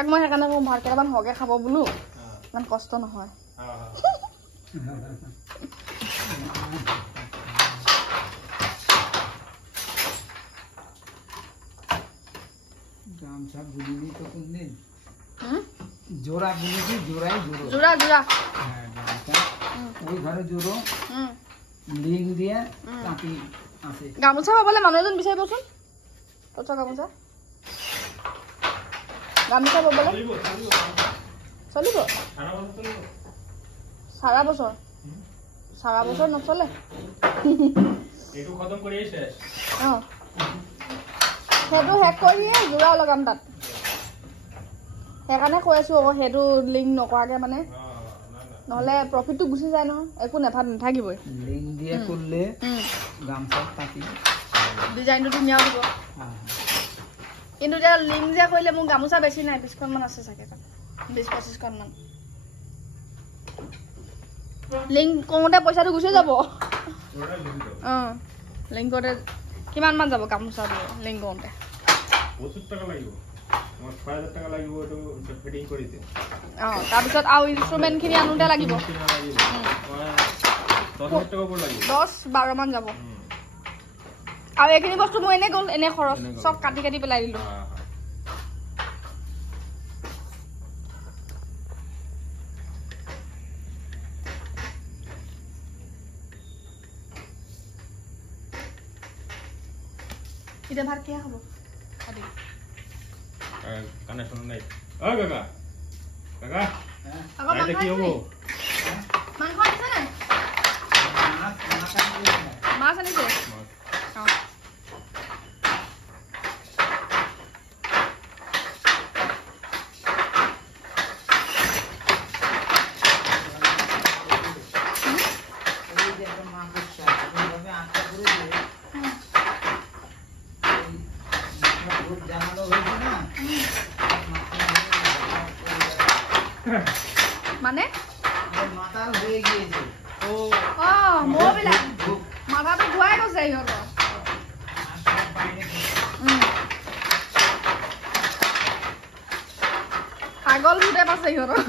মাক মই সেইকাৰণে কওঁ ভাত কেইটামান হকে খাব বোলো ইমান কষ্ট নহয় गामछा बुलिनी तो कुन्ने जोरा बुलिनी जोराई जोरो जोरा जोरा हां गामछा ওই ঘরে জোরো লিং দিয়ে কাটি আছে গামছা পাবলে মানুহজন বিচাৰিবচোন কচা গামছা গামছা পাবলে চলিব সাৰা বছৰ নচলে এটু খতম কৰিয়ে শেষ সেইটো হেক কৰিয়ে জোৰা লগাম তাত সেইকাৰণে কৈ আছো আকৌ সেইটো লিংক নকৰাকে মানে নহলে প্ৰফিটটো গুছি যায় নহয় একো নাথাকিবই লিংক দিয়ে করলে গামছা কাটি ডিজাইনটো ধুনীয়া হ'ব কিন্তু যে লিংক যে কৰিলে মোৰ গামোচা বেছি নাই 20 খন মান আছে চাগে 20-25 খন মান লিংক কোনতে পইচাটো গুছি যাব লিংক করতে কিমান মান যাব গামোচা দিয়ে লিংক কোনতে 70 টাকা লাগিব আমার 6000 টাকা লাগিব তো ফিটিং করিতে তাৰ পিছত আৰু ইনস্ট্ৰুমেন্ট খিনি আনুতে লাগিব 10000 টাকা পড় লাগিব 10-12 মান যাব আৰু এইখিনি বস্তু মই এনে গল এনে খৰচ সব কাটি কাটি পেলাই দিলো এটা ভাত কি খাব আদি কানেকশন নাই ও কাকা কাকা আগা এটা কি হবো মাংস আছে না মাছ আনিছে মানে মাথা হয়ে গিয়েছে ও মোবিলা মাথাটো ঘুৱাই গৈছে ইহঁতৰ পাগল ভূতে পাছে ইহঁতৰ